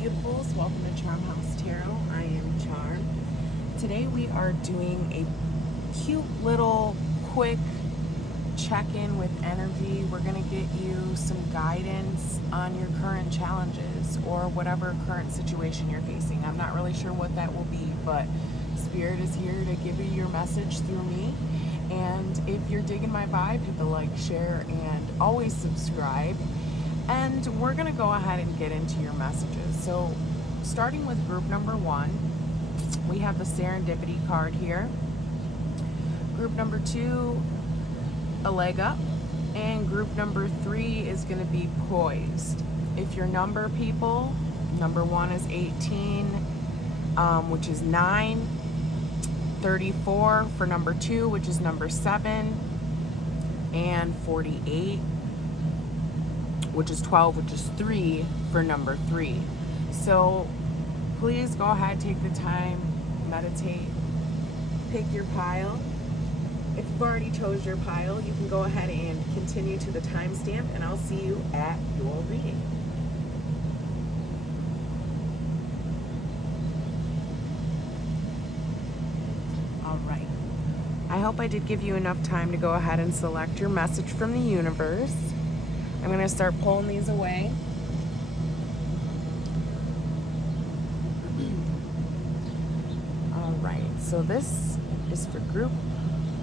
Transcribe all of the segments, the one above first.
beautifuls, welcome to CharmHousetarot. I am Charm. Today we are doing a cute little quick check-in with energy. We're going to get you some guidance on your current challenges or whatever current situation you're facing. I'm not really sure what that will be, but Spirit is here to give you your message through me. And if you're digging my vibe, hit the like, share, and always subscribe. And we're going to go ahead and get into your messages. So starting with group number 1, we have the Serendipity card here. Group number 2, a leg up. And group number 3 is going to be poised. If your number, people, number 1 is 18, which is 9. 34 for number 2, which is number 7. And 48. Which is 12, which is 3 for number 3. So please go ahead, take the time, meditate, pick your pile. If you've already chose your pile, you can go ahead and continue to the timestamp, and I'll see you at your reading. All right. I hope I did give you enough time to go ahead and select your message from the universe. I'm going to start pulling these away. All right, so this is for group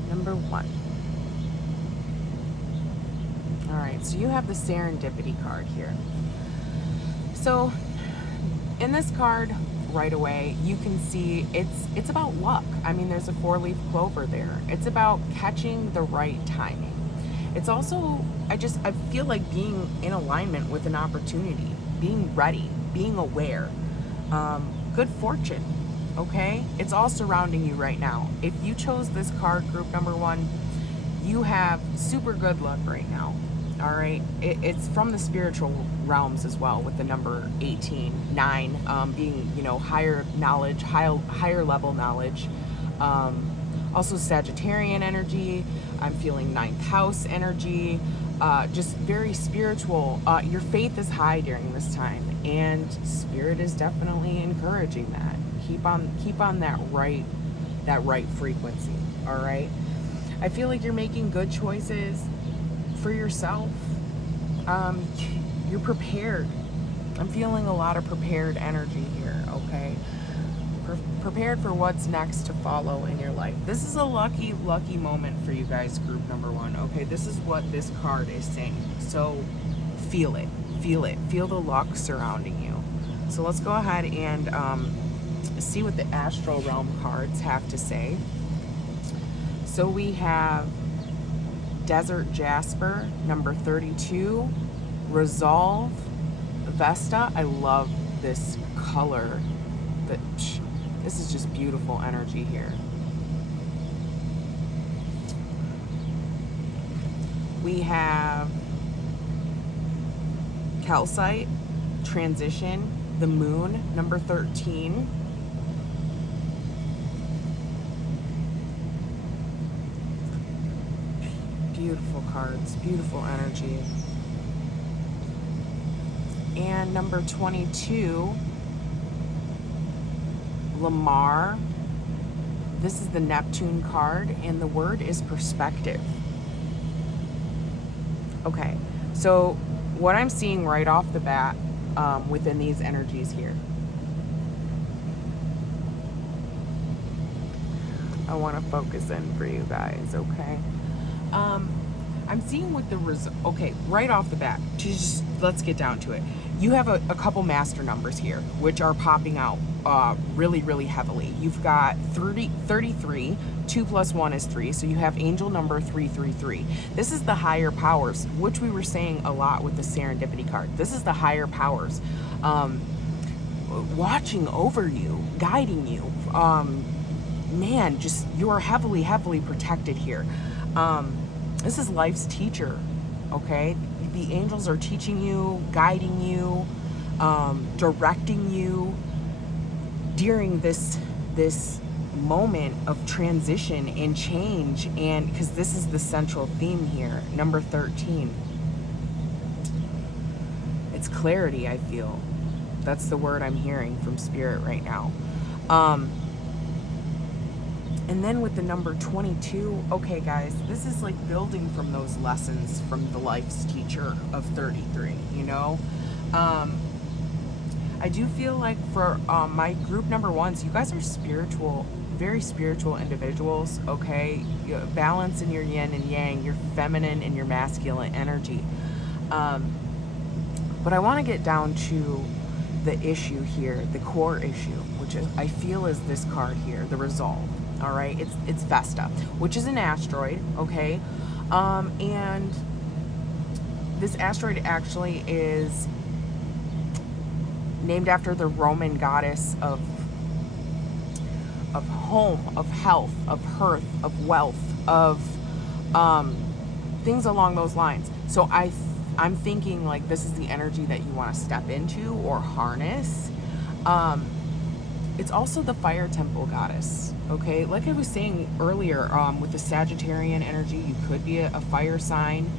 number 1. All right, so you have the Serendipity card here. So in this card, right away, you can see it's about luck. I mean, there's a 4-leaf clover there. It's about catching the right timing. It's also, I feel like being in alignment with an opportunity, being ready, being aware, good fortune, okay? It's all surrounding you right now. If you chose this card, group number 1, you have super good luck right now, all right? It's from the spiritual realms as well, with the number 18, 9, being, higher knowledge, higher level knowledge. Also Sagittarian energy. I'm feeling 9th house energy, just very spiritual. Your faith is high during this time, and Spirit is definitely encouraging that. Keep on that right frequency. All right. I feel like you're making good choices for yourself. You're prepared. I'm feeling a lot of prepared energy here. Okay. Prepared for what's next to follow in your life. This is a lucky moment for you guys, group number 1. Okay, this is what this card is saying. So feel it, feel the luck surrounding you. So let's go ahead and see what the astral realm cards have to say. So we have Desert Jasper, number 32, Resolve, Vesta. I love this color. This is just beautiful energy here. We have Calcite, Transition, the Moon, number 13. Beautiful cards, beautiful energy. And number 22, Lamar. This is the Neptune card, and the word is perspective. Okay, so what I'm seeing right off the bat within these energies here, I want to focus in for you guys, okay? I'm seeing with the okay, right off the bat, let's get down to it. You have a couple master numbers here, which are popping out really, really heavily. You've got 33, 2 plus 1 is 3, so you have angel number 333. This is the higher powers, which we were saying a lot with the Serendipity card. This is the higher powers watching over you, guiding you. Man, you are heavily, heavily protected here. This is life's teacher, okay? The angels are teaching you, guiding you, directing you during this moment of transition and change, and because this is the central theme here, number 13. It's clarity, I feel. That's the word I'm hearing from Spirit right now. And then with the number 22, okay guys, this is like building from those lessons from the life's teacher of 33, you know? I do feel like for my group number ones, you guys are spiritual, very spiritual individuals, okay? You have balance in your yin and yang, your feminine and your masculine energy. But I want to get down to the issue here, the core issue, which I feel is this card here, the resolve. All right, it's Vesta, which is an asteroid, okay? And this asteroid actually is named after the Roman goddess of home, of health, of hearth, of wealth, of things along those lines. So I'm thinking like this is the energy that you want to step into or harness. It's also the fire temple goddess, okay? Like I was saying earlier, with the Sagittarian energy, you could be a fire sign,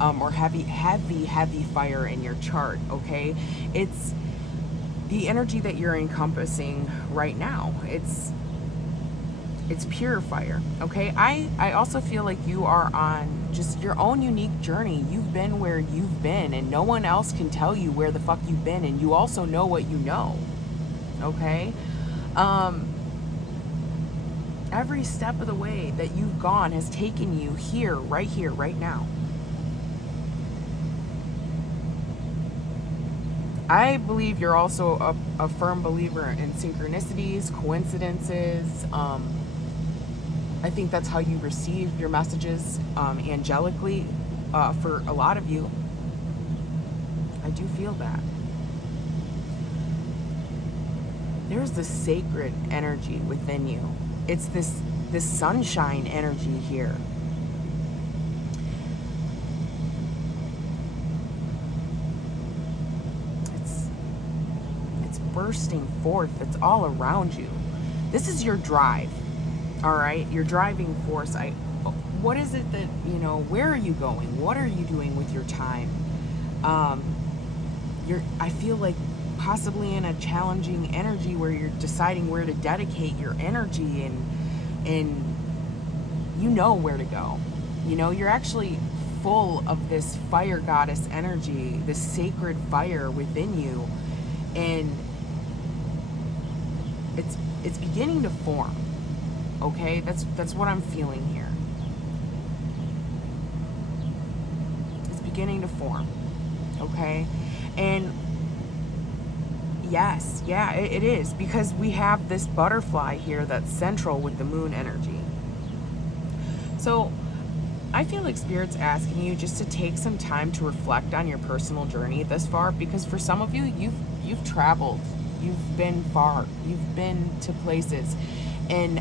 or heavy fire in your chart, okay? It's the energy that you're encompassing right now. It's pure fire, okay? I also feel like you are on just your own unique journey. You've been where you've been, and no one else can tell you where the fuck you've been, and you also know what you know, okay? Every step of the way that you've gone has taken you here, right now. I believe you're also a firm believer in synchronicities, coincidences. I think that's how you receive your messages angelically. For a lot of you, I do feel that. There's this sacred energy within you. It's this sunshine energy here. It's bursting forth. It's all around you. This is your drive, all right? Your driving force. What is it that, you know, where are you going? What are you doing with your time? I feel like possibly in a challenging energy where you're deciding where to dedicate your energy, and you know where to go. You know, you're actually full of this fire goddess energy, this sacred fire within you, and it's beginning to form. Okay, that's what I'm feeling here. It's beginning to form. Okay, and yes, yeah, it is, because we have this butterfly here that's central with the moon energy. So I feel like Spirit's asking you just to take some time to reflect on your personal journey this far, because for some of you, you've traveled, you've been far, you've been to places, and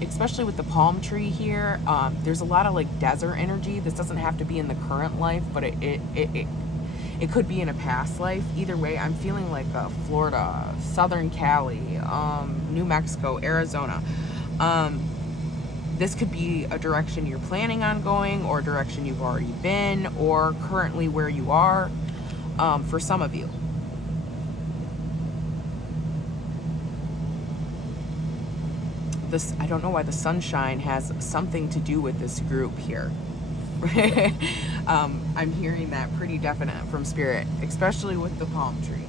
especially with the palm tree here, there's a lot of like desert energy. This doesn't have to be in the current life, but it could be in a past life. Either way, I'm feeling like Florida, Southern Cali, New Mexico, Arizona. This could be a direction you're planning on going, or a direction you've already been, or currently where you are, for some of you. I don't know why the sunshine has something to do with this group here. I'm hearing that pretty definite from Spirit, especially with the palm tree.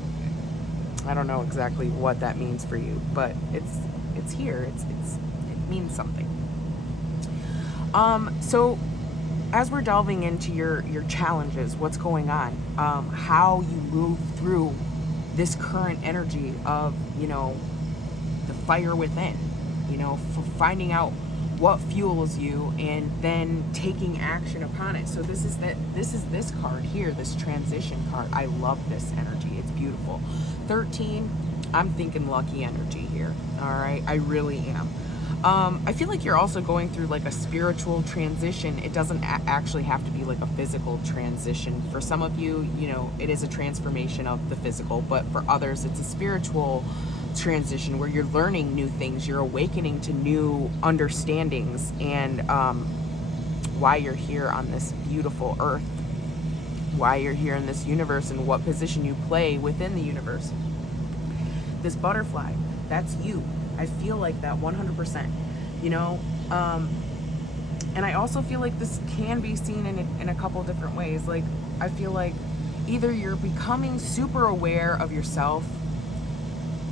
I don't know exactly what that means for you, but it's here. It means something. So as we're delving into your challenges, what's going on, how you move through this current energy of, you know, the fire within, you know, for finding out what fuels you and then taking action upon it. So this is this card here, this transition card. I love this energy. It's beautiful. 13, I'm thinking lucky energy here. All right, I really am. I feel like you're also going through like a spiritual transition. It doesn't actually have to be like a physical transition. For some of you, you know, it is a transformation of the physical, but for others, it's a spiritual transition where you're learning new things, you're awakening to new understandings, and why you're here on this beautiful earth, why you're here in this universe, and what position you play within the universe. this butterfly, that's you. I feel like that 100%, you know? And I also feel like this can be seen in a couple different ways. Like, I feel like either you're becoming super aware of yourself,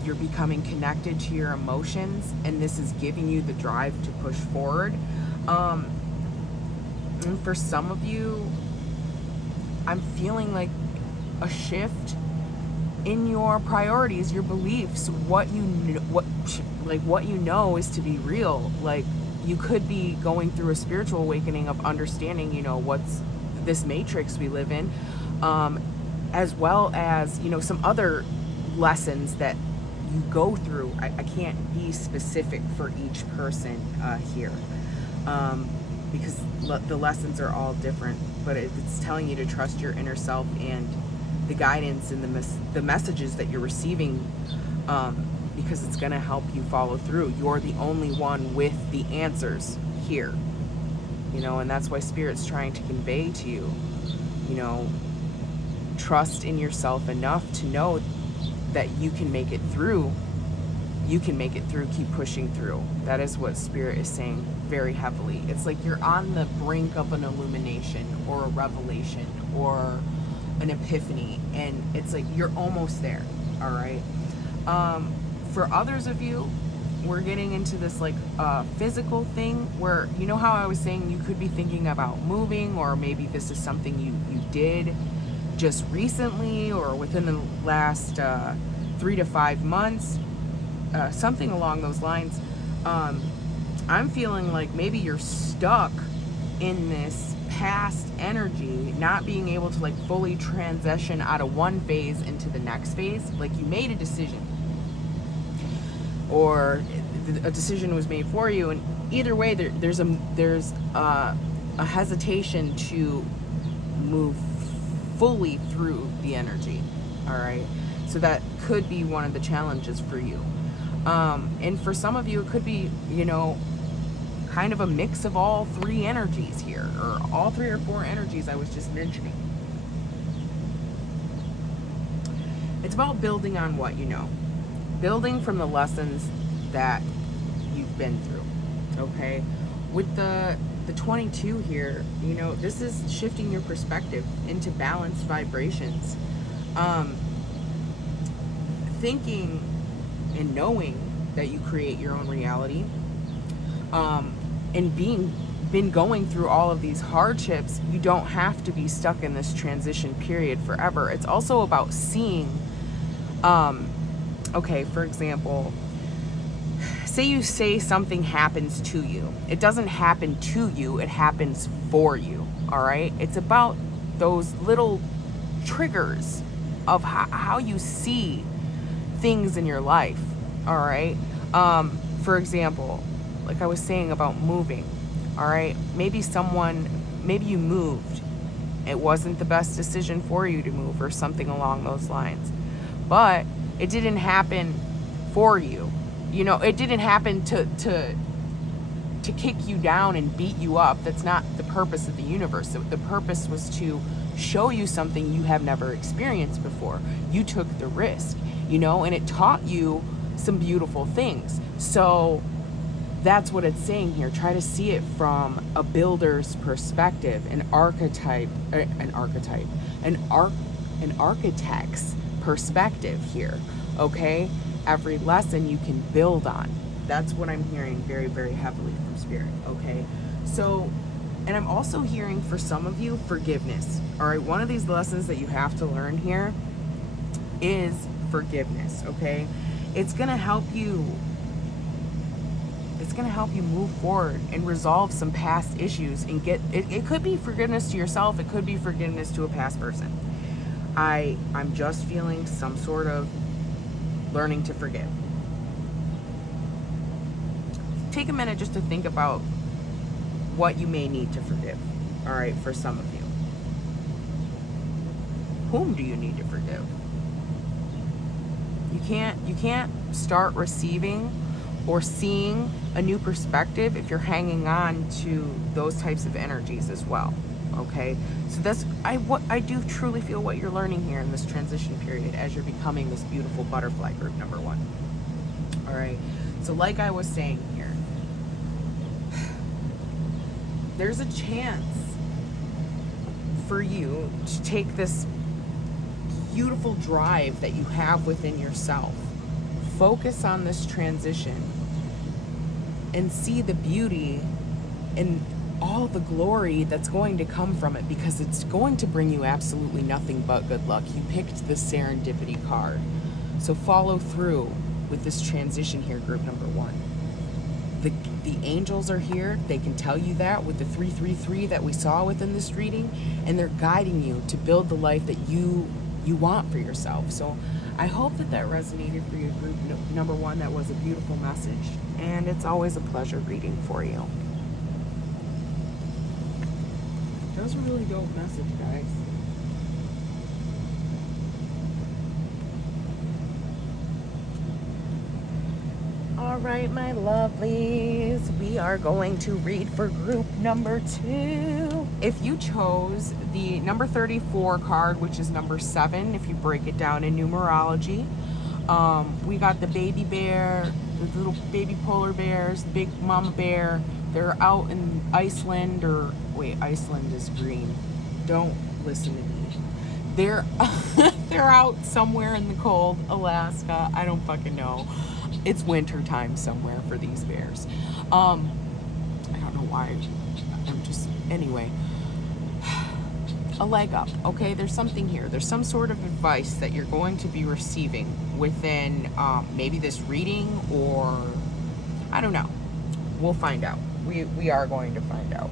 you're becoming connected to your emotions, and this is giving you the drive to push forward. And for some of you, I'm feeling like a shift in your priorities, your beliefs, what you know is to be real. Like, you could be going through a spiritual awakening of understanding, you know, what's this matrix we live in, as well as, you know, some other lessons that you go through. I can't be specific for each person here, because the lessons are all different, but it's telling you to trust your inner self and the guidance and the messages that you're receiving, because it's going to help you follow through. You're the only one with the answers here, you know, and that's why Spirit's trying to convey to you, you know, trust in yourself enough to know that you can make it through. You can make it through. Keep pushing through. That is what Spirit is saying very heavily. It's like you're on the brink of an illumination or a revelation or an epiphany, and it's like you're almost there. All right. For others of you, we're getting into this like physical thing where, you know how I was saying you could be thinking about moving, or maybe this is something you did just recently or within the last 3 to 5 months, something along those lines. I'm feeling like maybe you're stuck in this past energy, not being able to like fully transition out of one phase into the next phase. Like, you made a decision, or a decision was made for you, and either way there's a hesitation to move fully through the energy. All right, so that could be one of the challenges for you, and for some of you it could be, you know, kind of a mix of all three energies here, or all 3 or 4 energies I was just mentioning. It's about building on what you know, building from the lessons that you've been through. Okay, with the 22 here, you know, this is shifting your perspective into balanced vibrations, thinking and knowing that you create your own reality, and been going through all of these hardships. You don't have to be stuck in this transition period forever. It's also about seeing, okay, for example, say something happens to you. It doesn't happen to you, it happens for you. All right, it's about those little triggers of how you see things in your life. All right, for example, like I was saying about moving. All right, maybe you moved, it wasn't the best decision for you to move, or something along those lines, but it didn't happen for you. You know, it didn't happen to kick you down and beat you up. That's not the purpose of the universe. The purpose was to show you something you have never experienced before. You took the risk, you know, and it taught you some beautiful things. So that's what it's saying here. Try to see it from a builder's perspective, an architect's perspective here. Okay, every lesson you can build on. That's what I'm hearing very, very heavily from Spirit. Okay, so, and I'm also hearing for some of you, forgiveness. All right, one of these lessons that you have to learn here is forgiveness. Okay, it's gonna help you. It's gonna help you move forward and resolve some past issues and get it. It could be forgiveness to yourself. It could be forgiveness to a past person. I'm just feeling some sort of learning to forgive. Take a minute just to think about what you may need to forgive. All right, for some of you. Whom do you need to forgive? You can't start receiving or seeing a new perspective if you're hanging on to those types of energies as well. okay? So that's, I do truly feel what you're learning here in this transition period as you're becoming this beautiful butterfly group number 1. All right, so like I was saying here, there's a chance for you to take this beautiful drive that you have within yourself, focus on this transition, and see the beauty and all the glory that's going to come from it, because it's going to bring you absolutely nothing but good luck. You picked the serendipity card. So follow through with this transition here, group number 1. The angels are here. They can tell you that with the 333 that we saw within this reading, and they're guiding you to build the life that you want for yourself. So I hope that resonated for you, group number 1. That was a beautiful message, and it's always a pleasure reading for you. That was a really dope message, guys. All right, my lovelies, we are going to read for group number 2. If you chose the number 34 card, which is number 7, if you break it down in numerology, we got the baby bear, the little baby polar bears, the big mama bear. They're out in Iceland, or wait, Iceland is green. Don't listen to me. They're out somewhere in the cold, Alaska. I don't fucking know. It's winter time somewhere for these bears. I don't know why. Anyway. A leg up, okay? There's something here. There's some sort of advice that you're going to be receiving within maybe this reading, or I don't know. We'll find out. We are going to find out.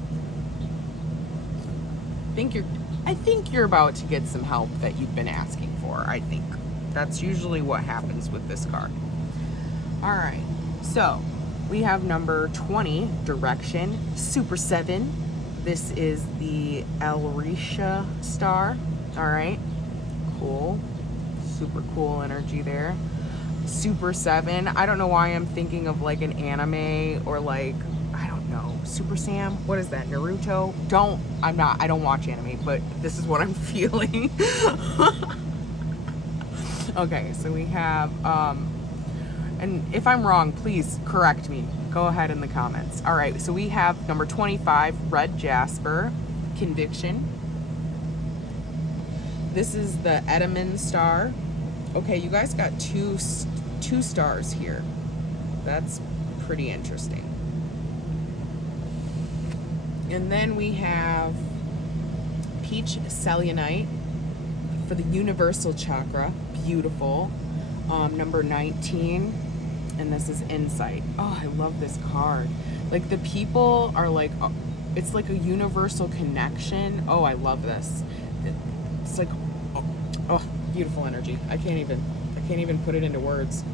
I think you're about to get some help that you've been asking for. I think that's usually what happens with this card. All right, so we have number 20, direction, super 7. This is the Elrisha star. All right, cool, super cool energy there. Super 7. I don't know why I'm thinking of like an anime, or like, I don't know, Super Sam. What is that? Naruto? I don't watch anime, but this is what I'm feeling. Okay, so we have and if I'm wrong, please correct me. Go ahead in the comments. All right, so we have number 25, red jasper, conviction. This is the Edaman star. Okay, you guys got two stars here. That's pretty interesting. And then we have peach selenite for the universal chakra. Beautiful. Number 19. And this is insight. Oh, I love this card. Like, the people are like, it's like a universal connection. Oh, I love this. It's like, oh, beautiful energy. I can't even put it into words.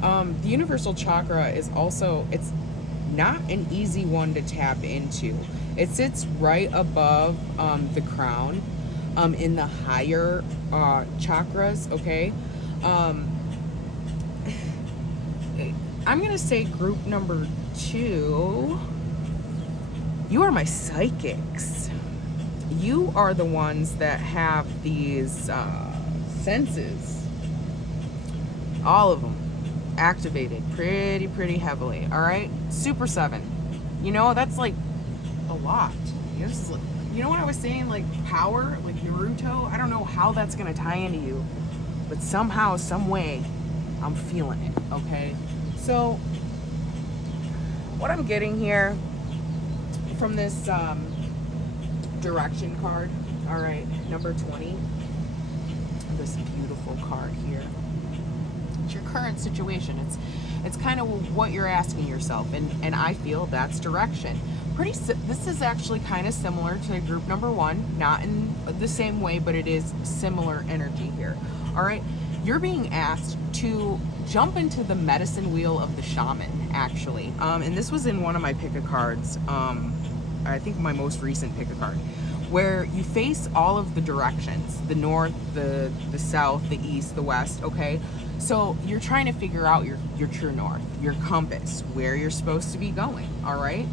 The universal chakra is also, it's not an easy one to tap into. It sits right above the crown, in the higher chakras, okay? I'm gonna say group number 2, you are my psychics. You are the ones that have these senses, all of them activated pretty heavily. All right, super 7. You know, that's like a lot. This is like, you know what I was saying, like power, like Naruto. I don't know how that's gonna tie into you, but somehow, some way, I'm feeling it. Okay. So, what I'm getting here from this direction card, all right, number 20, this beautiful card here. It's your current situation. It's kind of what you're asking yourself, and I feel that's direction. This is actually kind of similar to group number 1, not in the same way, but it is similar energy here. All right, you're being asked to jump into the medicine wheel of the shaman, actually. And this was in one of my Pickacards, I think my most recent Pickacard, where you face all of the directions, the north, the south, the east, the west, okay? So you're trying to figure out your true north, your compass, where you're supposed to be going, all right?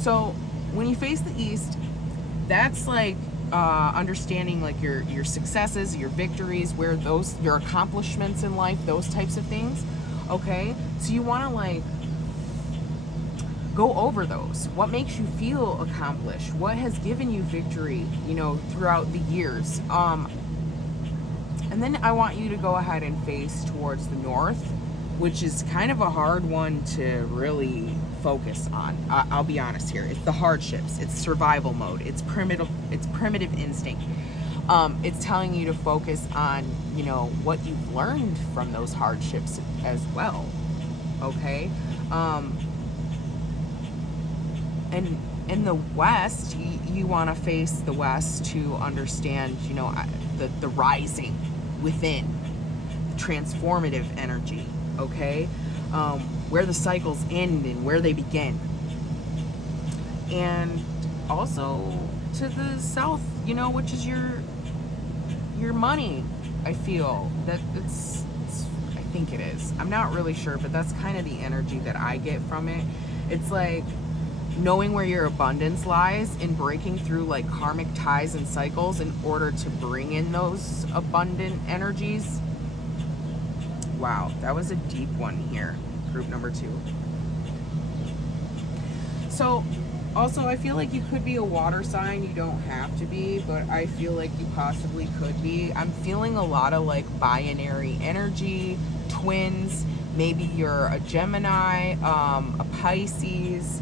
So when you face the east, that's like understanding like your successes, your victories, where those, your accomplishments in life, those types of things. Okay, so you want to like go over those. What makes you feel accomplished? What has given you victory, you know, throughout the years? And then I want you to go ahead and face towards the north, which is kind of a hard one to really focus on. I'll be honest here. It's the hardships. It's survival mode. It's primitive instinct. It's telling you to focus on, you know, what you've learned from those hardships as well. Okay? And in the west, you want to face the west to understand, you know, the rising within, transformative energy, okay? Where the cycles end and where they begin. And also to the south, you know, which is your money. I feel that it's I think it is. I'm not really sure, but that's kind of the energy that I get from it. It's like knowing where your abundance lies and breaking through like karmic ties and cycles in order to bring in those abundant energies. Wow, that was a deep one here, group number 2. So also, I feel like you could be a water sign. You don't have to be, but I feel like you possibly could be. I'm feeling a lot of like binary energy, twins. Maybe you're a Gemini, a Pisces,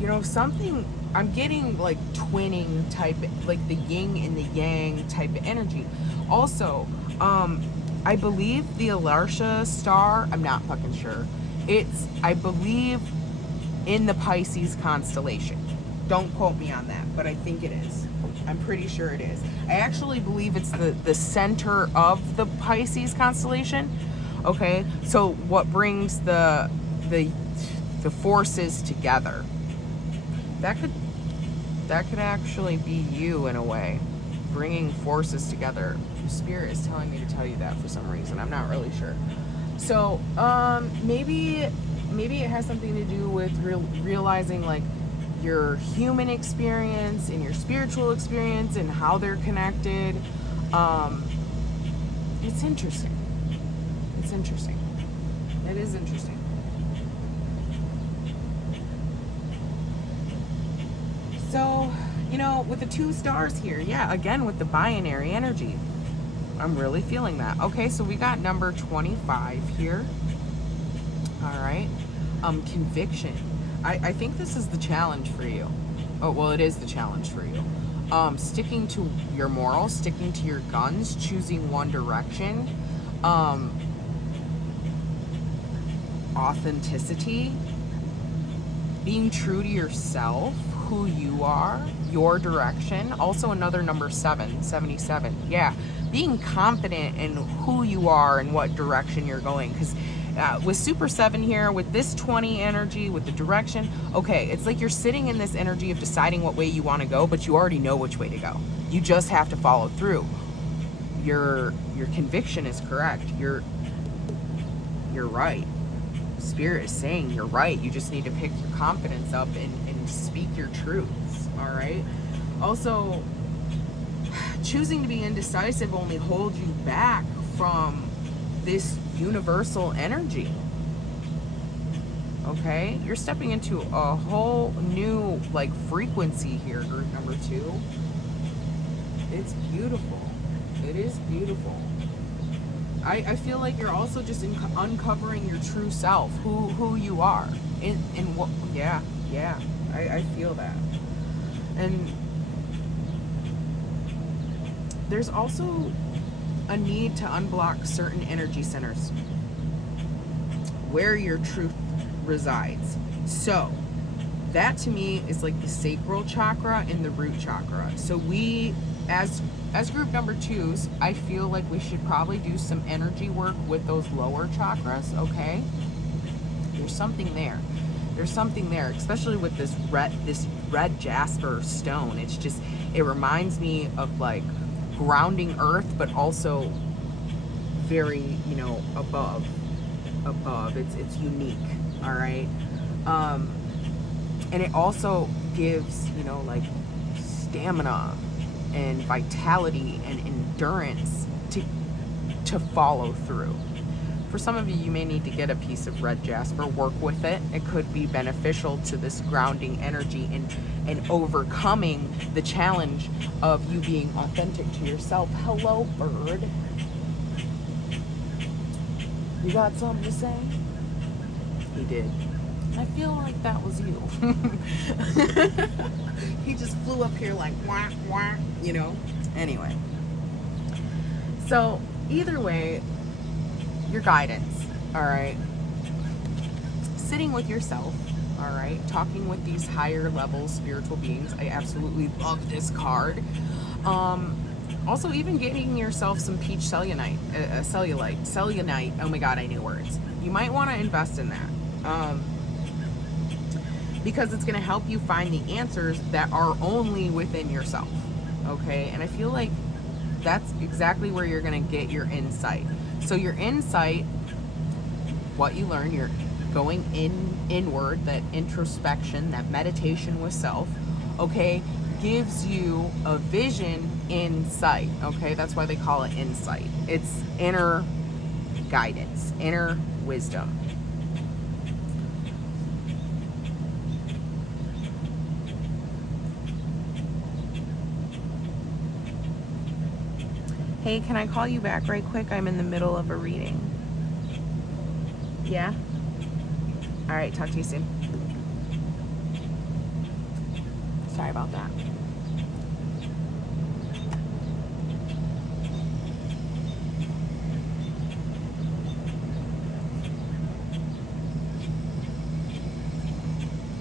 you know, something. I'm getting like twinning type, like the yin and the yang type of energy. Also, I believe the Alarcia star, I'm not fucking sure. It's, I believe, in the Pisces constellation. Don't quote me on that, but I think it is. I'm pretty sure it is. I actually believe it's the center of the Pisces constellation. Okay, so what brings the forces together? That could actually be you in a way, bringing forces together. Spirit is telling me to tell you that for some reason. I'm not really sure. So maybe it has something to do with realizing like your human experience and your spiritual experience and how they're connected. It's interesting. It's interesting. It is interesting. So, you know, with the 2 stars here, yeah, again with the binary energy, I'm really feeling that. Okay, so we got number 25 here. All right. Conviction. I think this is the challenge for you. Oh, well, it is the challenge for you. Sticking to your morals, sticking to your guns, choosing one direction. Authenticity. Being true to yourself, who you are, your direction. Also another number 7, 77. Yeah. Being confident in who you are and what direction you're going. Because with Super 7 here, with this 20 energy, with the direction, okay, it's like you're sitting in this energy of deciding what way you want to go, but you already know which way to go. You just have to follow through. Your conviction is correct. You're right. Spirit is saying you're right. You just need to pick your confidence up and speak your truths. All right. Also, choosing to be indecisive only holds you back from this universal energy. Okay, you're stepping into a whole new like frequency here, group number 2. It's beautiful. It is beautiful. I feel like you're also just uncovering your true self, who you are, in what. Yeah, I feel that. And there's also a need to unblock certain energy centers where your truth resides. So that to me is like the sacral chakra and the root chakra. So we, as group number 2s, I feel like we should probably do some energy work with those lower chakras. Okay, there's something there. There's something there, especially with this red jasper stone. It's just, it reminds me of like grounding earth, but also very, you know, above. It's unique. All right. And it also gives, you know, like stamina and vitality and endurance to follow through. For some of you, you may need to get a piece of red jasper, work with it. It could be beneficial to this grounding energy and overcoming the challenge of you being authentic to yourself. Hello, bird. You got something to say? He did. I feel like that was you. He just flew up here like, wah, wah, you know? Anyway. So, either way, your guidance, all right? Sitting with yourself, all right? Talking with these higher level spiritual beings. I absolutely love this card. Also, even getting yourself some peach cellulite. Oh my God, I knew words. You might want to invest in that. Because it's going to help you find the answers that are only within yourself, okay? And I feel like that's exactly where you're going to get your insight. So your insight, what you learn, you're going inward, that introspection, that meditation with self, okay, gives you a vision insight, okay? That's why they call it insight. It's inner guidance, inner wisdom. Hey, can I call you back right quick? I'm in the middle of a reading. Yeah? All right, talk to you soon. Sorry about that.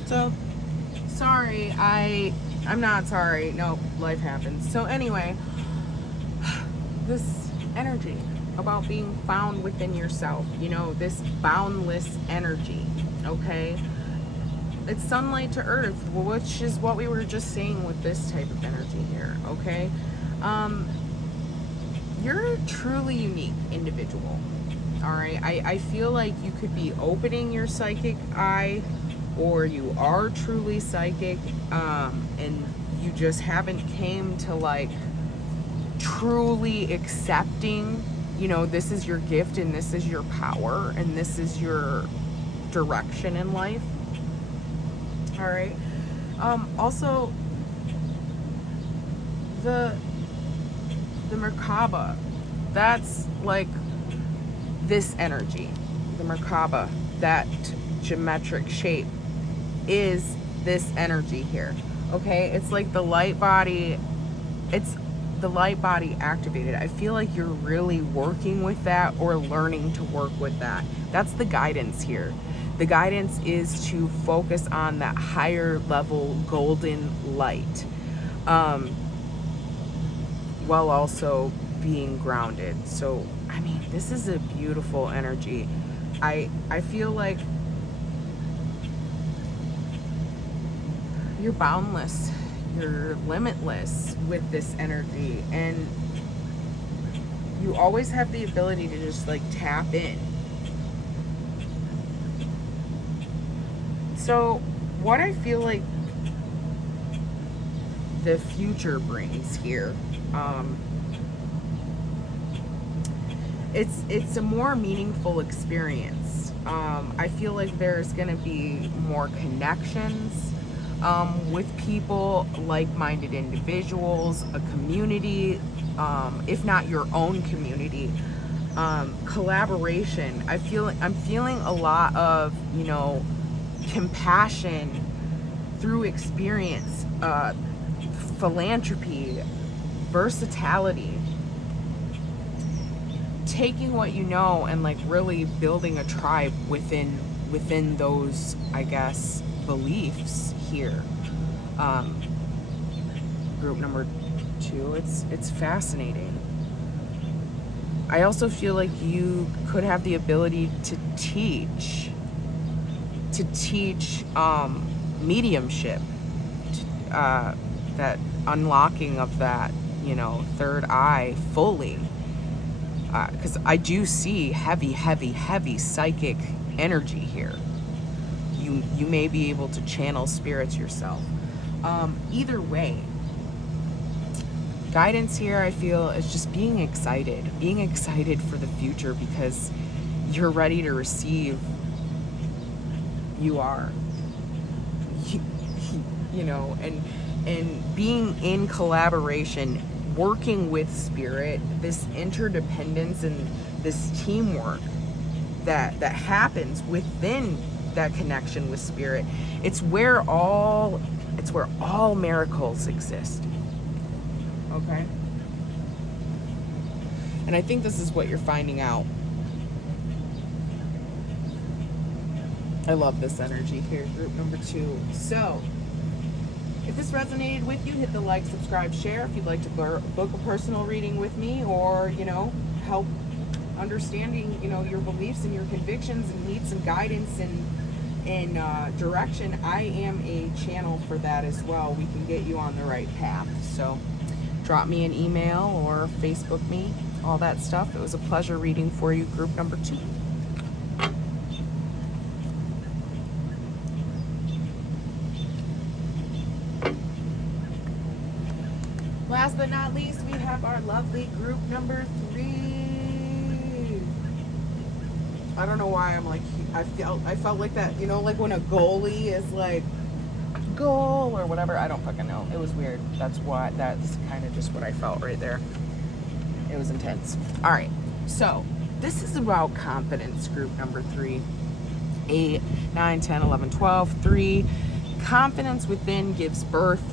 So, sorry, I'm not sorry. No, life happens. So anyway, this energy about being found within yourself, you know, this boundless energy, okay? It's sunlight to earth, which is what we were just saying with this type of energy here, okay? You're a truly unique individual, all right? I feel like you could be opening your psychic eye, or you are truly psychic, and you just haven't came to like truly accepting, you know, this is your gift and this is your power and this is your direction in life. All right. Also, the Merkaba, that's like this energy. The Merkaba, that geometric shape, is this energy here. Okay, it's like the light body. It's the light body activated. I feel like you're really working with that or learning to work with that. That's the guidance here. The guidance is to focus on that higher level golden light, while also being grounded. So, I mean, this is a beautiful energy. I feel like you're boundless. You're limitless with this energy, and you always have the ability to just like tap in. So what I feel like the future brings here, it's a more meaningful experience. I feel like there's gonna be more connections with people, like-minded individuals, a community, if not your own community, collaboration. I'm feeling a lot of, you know, compassion through experience, philanthropy, versatility, taking what you know and like really building a tribe within those, I guess, beliefs here. Group number 2, it's fascinating. I also feel like you could have the ability to teach mediumship, that unlocking of that, you know, third eye fully, because I do see heavy psychic energy here. You may be able to channel spirits yourself. Either way, Guidance here, I feel, is just being excited for the future, because you're ready to receive. You are. You know, and being in collaboration, working with spirit, this interdependence and this teamwork that happens within that connection with spirit. It's where all miracles exist. Okay? And I think this is what you're finding out. I love this energy here, group number 2. So, if this resonated with you, hit the like, subscribe, share. If you'd like to book a personal reading with me, or, you know, help understanding, you know, your beliefs and your convictions, and need some guidance and direction, I am a channel for that as well. We can get you on the right path. So drop me an email or Facebook me, all that stuff. It was a pleasure reading for you, group number 2. Last but not least, we have our lovely group number 3. I don't know why I'm like, I felt like that, you know, like when a goalie is like, goal or whatever. I don't fucking know. It was weird. That's kind of just what I felt right there. It was intense. All right. So this is about confidence, group number 3. 8, 9, 10, 11, 12, 3. Confidence within gives birth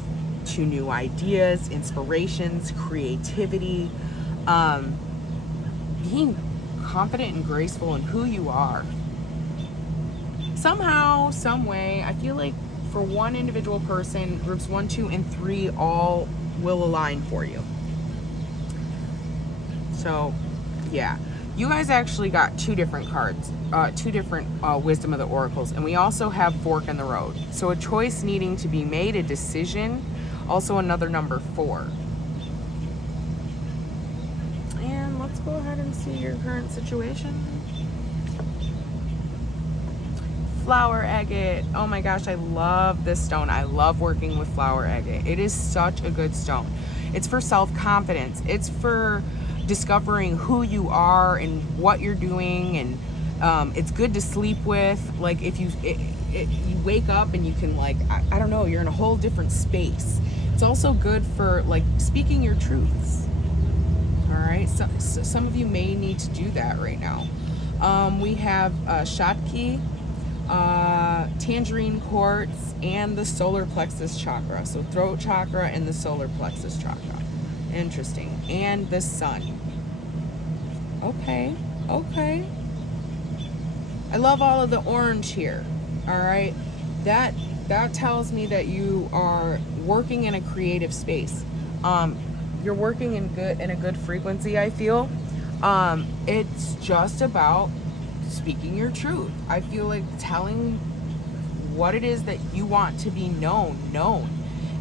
to new ideas, inspirations, creativity, being confident and graceful in who you are. Somehow, some way, I feel like for one individual person, groups 1, 2, and 3 all will align for you. So, yeah. You guys actually got 2 different cards, 2 different Wisdom of the Oracles, and we also have Fork in the Road. So a choice needing to be made, a decision, also another number 4. And let's go ahead and see your current situation. Flower agate. Oh my gosh, I love this stone. I love working with flower agate. It is such a good stone. It's for self-confidence. It's for discovering who you are and what you're doing, and it's good to sleep with. Like if you wake up and you can, like, I don't know, you're in a whole different space. It's also good for like speaking your truths. All right, so some of you may need to do that right now. We have Shotki, Tangerine Quartz, and the solar plexus chakra. So throat chakra and the solar plexus chakra. Interesting. And the sun. Okay. I love all of the orange here. All right. That tells me that you are working in a creative space. You're working in a good frequency, I feel. It's just about speaking your truth. I feel like telling what it is that you want to be known,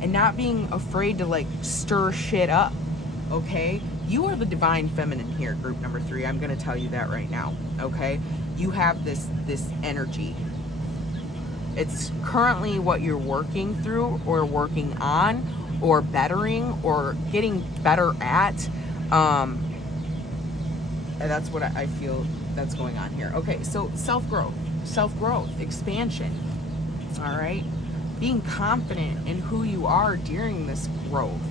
and not being afraid to like stir shit up. Okay? You are the divine feminine here, group number 3. I'm going to tell you that right now. Okay? You have this energy. It's currently what you're working through or working on or bettering or getting better at. And that's what I feel that's going on here. Okay, so self-growth, expansion. All right? Being confident in who you are during this growth.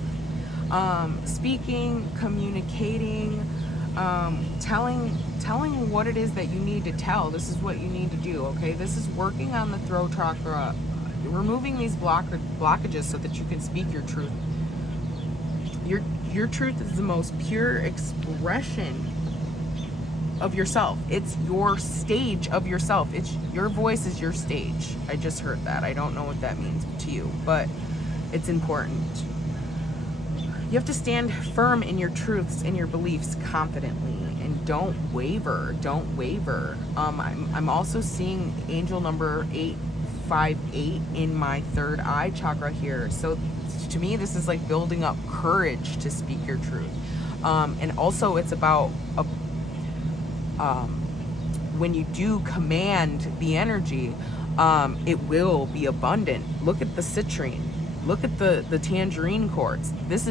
Speaking, communicating, telling what it is that you need to tell. This is what you need to do, okay? This is working on the throat chakra, removing these blockages so that you can speak your truth. Your truth is the most pure expression of yourself. It's your stage of yourself. Your voice is your stage. I just heard that. I don't know what that means to you, but it's important. You have to stand firm in your truths and your beliefs confidently, and don't waver. I'm also seeing angel number 858 in my third eye chakra here. So to me, this is like building up courage to speak your truth. And also it's about when you do command the energy, it will be abundant. Look at the citrine. Look at the tangerine quartz. This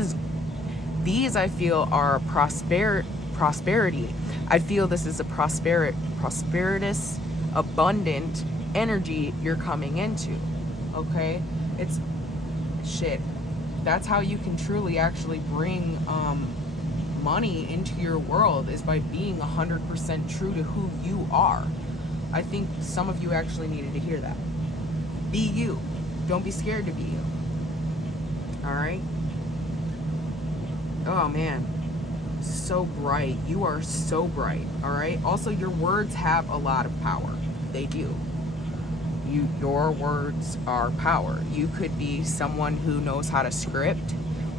These I feel are prosperity. I feel this is a prosperous, abundant energy you're coming into. Okay? It's shit. That's how you can truly actually bring money into your world, is by being 100% true to who you are. I think some of you actually needed to hear that. Be you. Don't be scared to be you. All right? Oh man, so bright. You are so bright. All right? Also, your words have a lot of power. They do. Your words are power. You could be someone who knows how to script,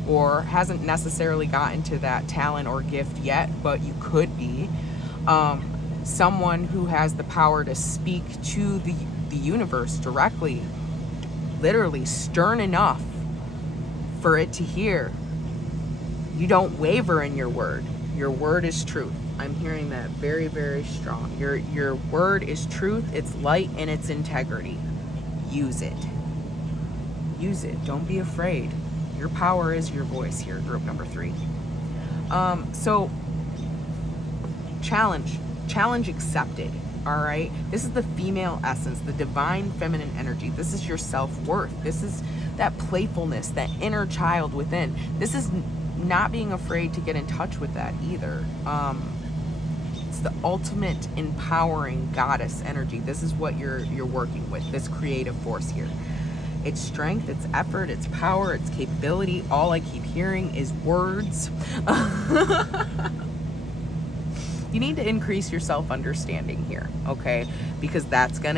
or hasn't necessarily gotten to that talent or gift yet, but you could be someone who has the power to speak to the universe directly, literally stern enough for it to hear. You don't waver in your word. Your word is truth. I'm hearing that very, very strong. Your word is truth. It's light and it's integrity. Use it. Use it. Don't be afraid. Your power is your voice here, group number 3. So, challenge accepted. All right. This is the female essence, the divine feminine energy. This is your self-worth. This is that playfulness, that inner child within. This is not being afraid to get in touch with that either. It's the ultimate empowering goddess energy. This is what you're working with, this creative force here. It's strength, it's effort, it's power, it's capability. All I keep hearing is words. You need to increase your self-understanding here, okay? Because that's gonna